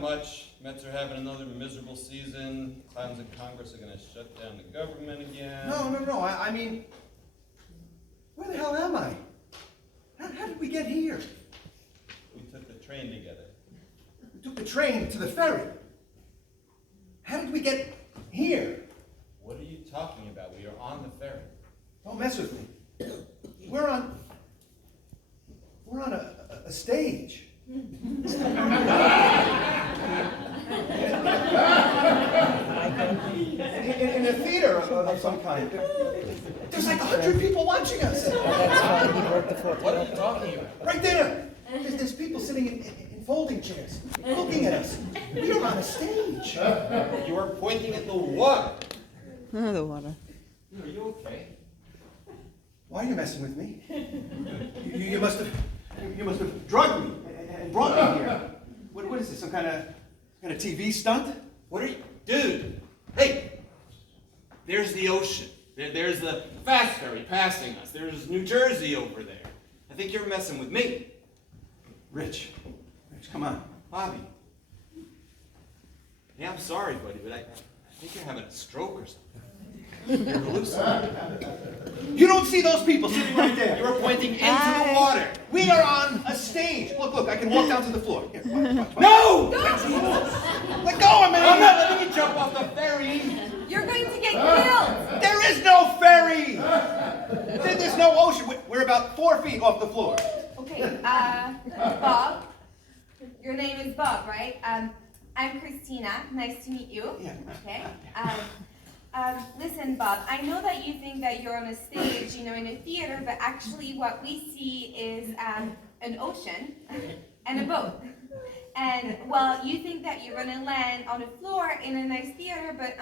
not much. Mets are having another miserable season. Clowns in Congress are going to shut down the government again. No. I mean, where the hell am I? How did we get here? We took the train together. We took the train to the ferry. How did we get here? What are you talking about? We are on the ferry. Don't mess with me. We're on a stage. In a theater of some kind. There's like 100 people watching us. What are you talking about? Right there. There's people sitting in folding chairs, looking at us. We are on a stage. You are pointing at the water. The water. Are you okay? Why are you messing with me? You must have drugged me and brought me here. What is this? Some kind of TV stunt? What are you, dude? Hey, there's the ocean. There's the fast ferry passing us. There's New Jersey over there. I think you're messing with me. Rich, come on. Bobby. Yeah, I'm sorry, buddy, but I think you're having a stroke or something. You're hallucinating. You don't see those people sitting right there. You're pointing into the water. We are on a stage. Look, I can walk down to the floor. Here, watch. No! Let go, I'm not letting you jump off the ferry. You're going to get killed. There is no ferry. There's no ocean. We're about 4 feet off the floor. Okay, Bob. Your name is Bob, right? I'm Christina. Nice to meet you. Yeah. Okay. Listen, Bob, I know that you think that you're on a stage, in a theater, but actually what we see is an ocean and a boat. And, well, you think that you're going to land on the floor in a nice theater, but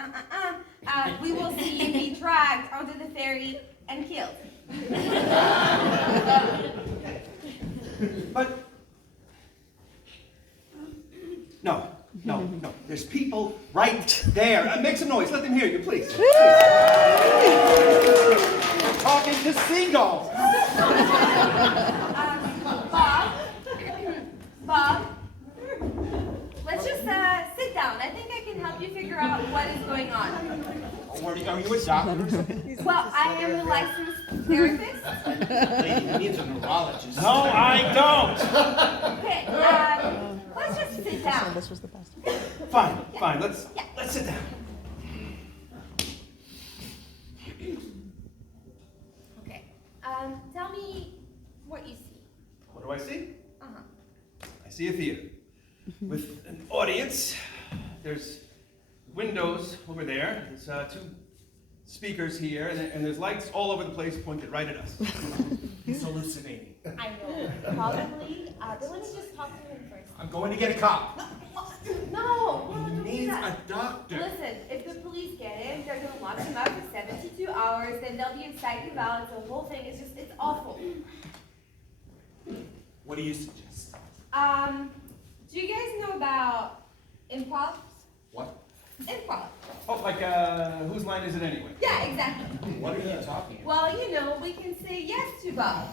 we will see you be dragged onto the ferry and killed. But, no. There's people right there. Make some noise. Let them hear you, please. We're talking to seagulls. Bob, let's just sit down. I think I can help you figure out what is going on. Are you a doctor? Well, I am a licensed therapist. Lady needs a neurologist. No, I don't. Okay, let's just sit down. This was the best. Fine. Let's sit down. Okay, tell me what you see. What do I see? Uh-huh. I see a theater with an audience. There's windows over there. There's 2 speakers here, and there's lights all over the place pointed right at us. He's hallucinating. I know, probably. But let me just talk to him first. I'm going to get a cop. No, He don't do needs that. a doctor. Listen, if the police get him, they're going to lock him up for 72 hours, then they'll be in psych eval. The whole thing is it's awful. What do you suggest? Do you guys know about improv? What? Improv. Oh, like, whose line is it anyway? Yeah, exactly. What are you talking about? Well, we can say yes to Bob.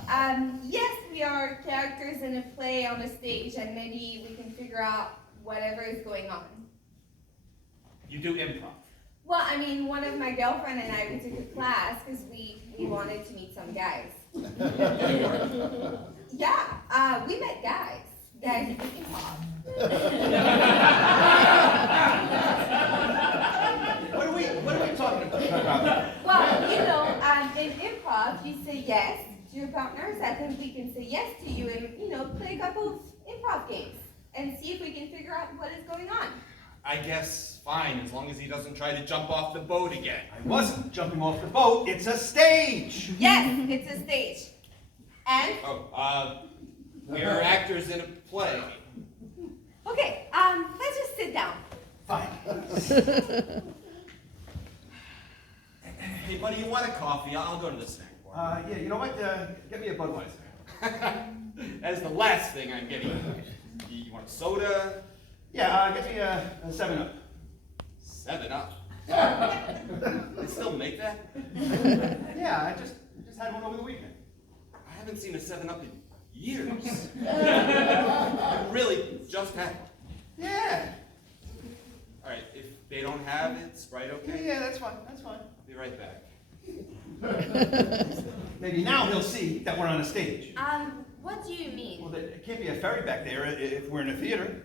Yes, we are characters in a play on a stage, and maybe we can figure out whatever is going on. You do improv. Well, I mean, one of my girlfriend and I, we took a class because we wanted to meet some guys. Yeah, we met guys. Guys in improv. What are we talking about? Well, in improv, you say yes to your partners. I think we can say yes to you and, play a couple of improv games and see if we can figure out what is going on. I guess fine, as long as he doesn't try to jump off the boat again. I wasn't jumping off the boat. It's a stage. Yes, it's a stage. And? We're actors in a play. Okay, let's just sit down. Fine. Hey, buddy, you want a coffee? I'll go to the snack bar. Yeah, you know what? Get me a Budweiser. That's the last thing I'm getting. You want a soda? Yeah, get me a 7-Up. 7-Up? They still make that? Yeah, I just had one over the weekend. I haven't seen a 7-Up in years. I really just had one. Yeah. All right, if they don't have it, Sprite, okay? Yeah, that's fine. That's fine. Be right back. Maybe now he'll see that we're on a stage. What do you mean? Well, there can't be a ferry back there if we're in a theater.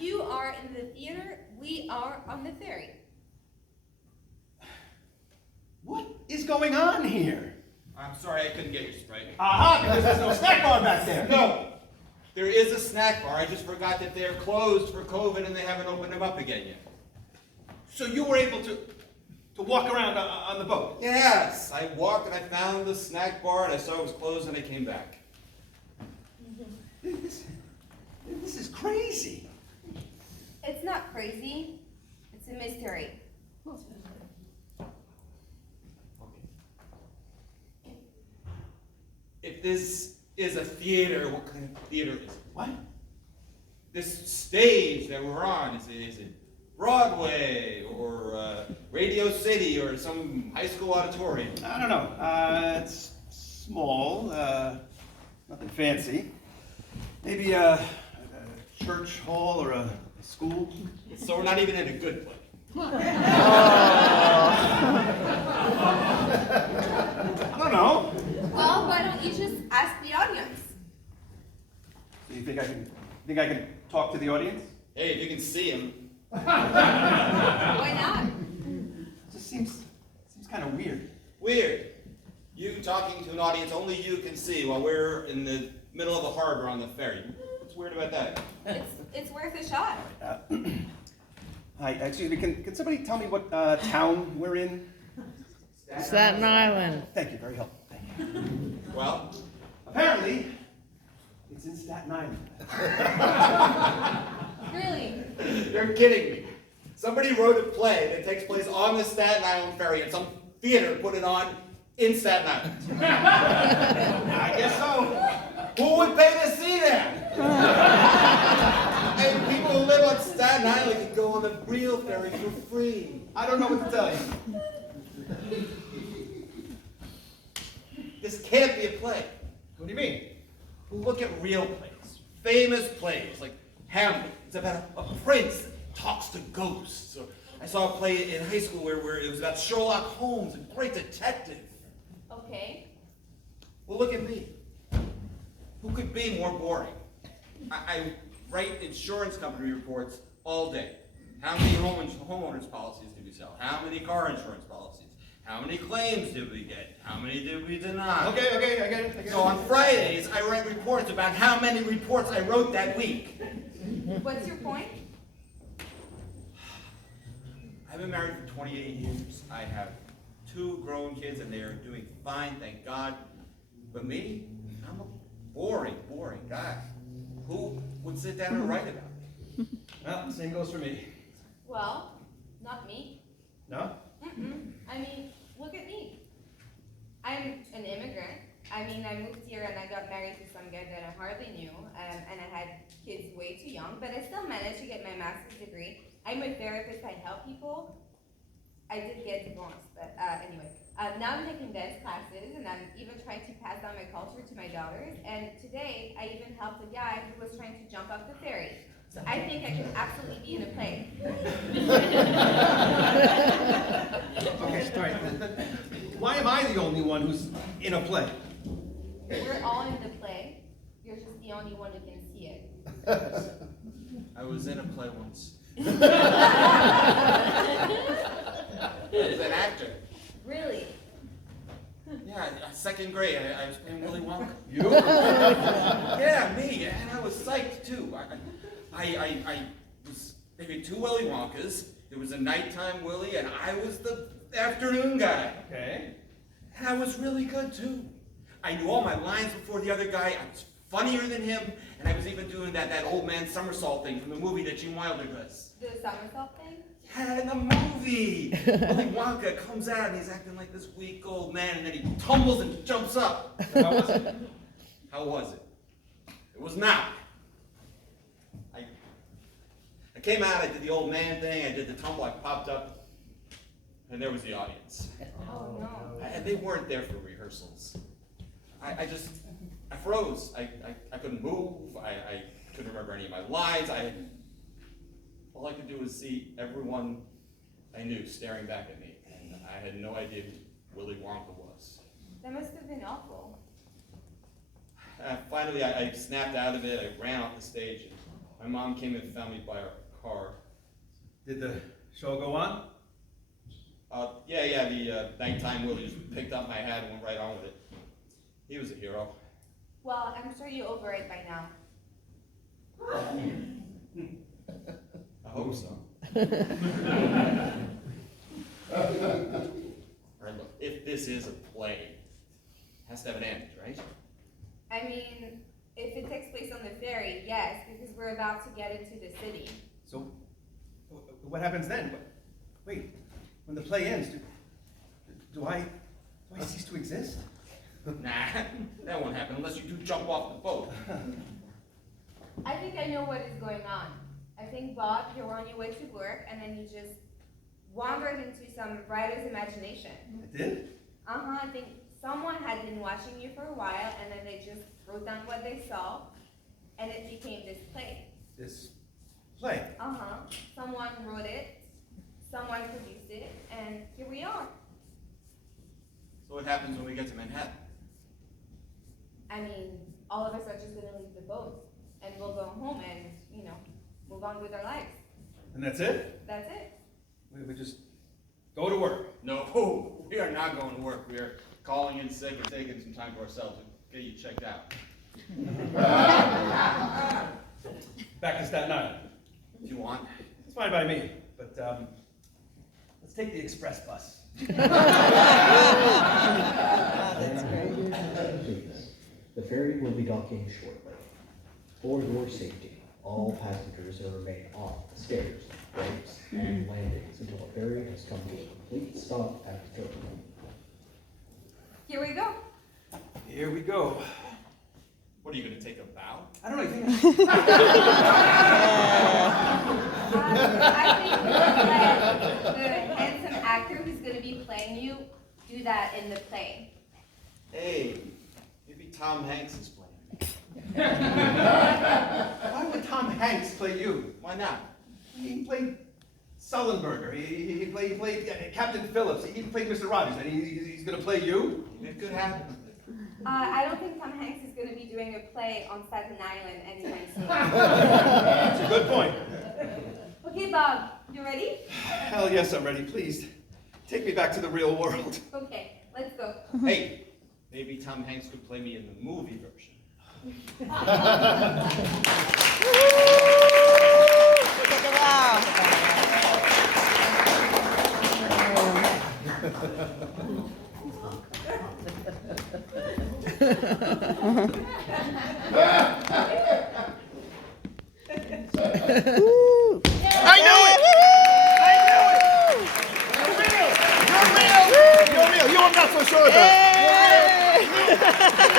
You are in the theater, we are on the ferry. What is going on here? I'm sorry I couldn't get your Sprite. Aha, because there's no snack bar back there. No! There is a snack bar. I just forgot that they're closed for COVID and they haven't opened them up again yet. So you were able to walk around on the boat? Yes! I walked and I found the snack bar and I saw it was closed and I came back. This is crazy. It's not crazy, it's a mystery. If this is a theater, what kind of theater is it? What? This stage that we're on, is it Broadway or Radio City or some high school auditorium? I don't know. It's small, nothing fancy. Maybe a church hall or a school. So we're not even in a good place. I don't know. Well, why don't you just ask the audience? So you think I can talk to the audience? Hey, if you can see him. Why not? It just seems kind of weird. Weird. You talking to an audience only you can see while we're in the middle of the harbor on the ferry. What's weird about that? It's worth a shot. Hi, excuse me, can somebody tell me what town we're in? Staten Island. Thank you, very helpful. Thank you. Well, Apparently, it's in Staten Island. Really? you're kidding me. Somebody wrote a play that takes place on the Staten Island ferry and some theater put it on in Staten Island. I guess so. Who would pay to see that? And people who live on Staten Island can go on the real ferry for free. I don't know what to tell you. This can't be a play. What do you mean? Look at real plays, famous plays like Hamlet. It's about a prince that talks to ghosts. Or I saw a play in high school where it was about Sherlock Holmes, a great detective. Okay. Well, look at me. Who could be more boring? I write insurance company reports all day. How many homeowners policies did we sell? How many car insurance policies? How many claims did we get? How many did we deny? Okay, I get it. So on Fridays, I write reports about how many reports I wrote that week. What's your point? I've been married for 28 years. I have 2 grown kids and they are doing fine, thank God. But me, I'm a boring guy. Who would sit down and write about me? Well, same goes for me. Well, not me. No? I mean, look at me. I'm an immigrant. I mean, I moved here and I got married to some guy that I hardly knew, and I had kids way too young, but I still managed to get my master's degree. I'm a therapist, I help people. I did get divorced, but anyway. Now I'm taking dance classes, and I'm even trying to pass down my culture to my daughters, and today I even helped a guy who was trying to jump off the ferry. So I think I can absolutely be in a play. Okay, all right. Why am I the only one who's in a play? We're all in the play. You're just the only one who can see it. I was in a play once. I was an actor. Really? Yeah, second grade, I was playing Willy Wonka. You? Yeah, me, and I was psyched too. I was maybe 2 Willy Wonkas. There was a nighttime Willy, and I was the afternoon guy. Okay. And I was really good too. I knew all my lines before the other guy. I was funnier than him, and I was even doing that old man somersault thing from the movie that Gene Wilder does. The somersault thing? Yeah, in the movie. Willy Wonka comes out and he's acting like this weak old man, and then he tumbles and jumps up. How was it? How was it? It was not. I came out, I did the old man thing, I did the tumble, I popped up, and there was the audience. Oh no. And they weren't there for rehearsals. I froze. I couldn't move. I couldn't remember any of my lines. All I could do was see everyone I knew staring back at me, and I had no idea who Willy Wonka was. That must have been awful. Finally, I snapped out of it. I ran off the stage, and my mom came and found me by our car. Did the show go on? Yeah, the nighttime Willy just picked up my hat and went right on with it. He was a hero. Well, I'm sure you're over it by now. I hope so. All right, look, if this is a play, it has to have an end, right? I mean, if it takes place on the ferry, yes, because we're about to get into the city. So, what happens then? Wait, when the play ends, do I cease to exist? Nah, that won't happen unless you do jump off the boat. I think I know what is going on. I think, Bob, you're on your way to work, and then you just wandered into some writer's imagination. I did? I think someone had been watching you for a while, and then they just wrote down what they saw, and it became this play. This play? Someone wrote it, someone produced it, and here we are. So what happens when we get to Manhattan? I mean, all of us are just gonna leave the boat, and we'll go home and, move on with our lives. And that's it? That's it. We just go to work. No, we are not going to work. We are calling in sick and taking some time to ourselves to get you checked out. Back to Staten Island. If you want. It's fine by me, but let's take the express bus. That's great. Please, the ferry will be docking shortly. For your safety, all passengers will remain off the stairs, ramps, and landings until the ferry has come to a complete stop at the terminal. Here we go. Here we go. What are you going to take a bow? I don't know, I think I think we'll let the handsome actor who's going to be playing you do that in the play. Hey, maybe Tom Hanks is playing. Why would Tom Hanks play you? Why not? He played Sullenberger. He played Captain Phillips. He played Mr. Rogers. And he's going to play you? It could happen. I don't think Tom Hanks is going to be doing a play on Staten Island anytime soon. That's a good point. Okay, Bob, you ready? Hell yes, I'm ready. Please, take me back to the real world. Okay, let's go. Hey, maybe Tom Hanks could play me in the movie version. I knew it! You're real! You're real! You're real! You are not so sure about it!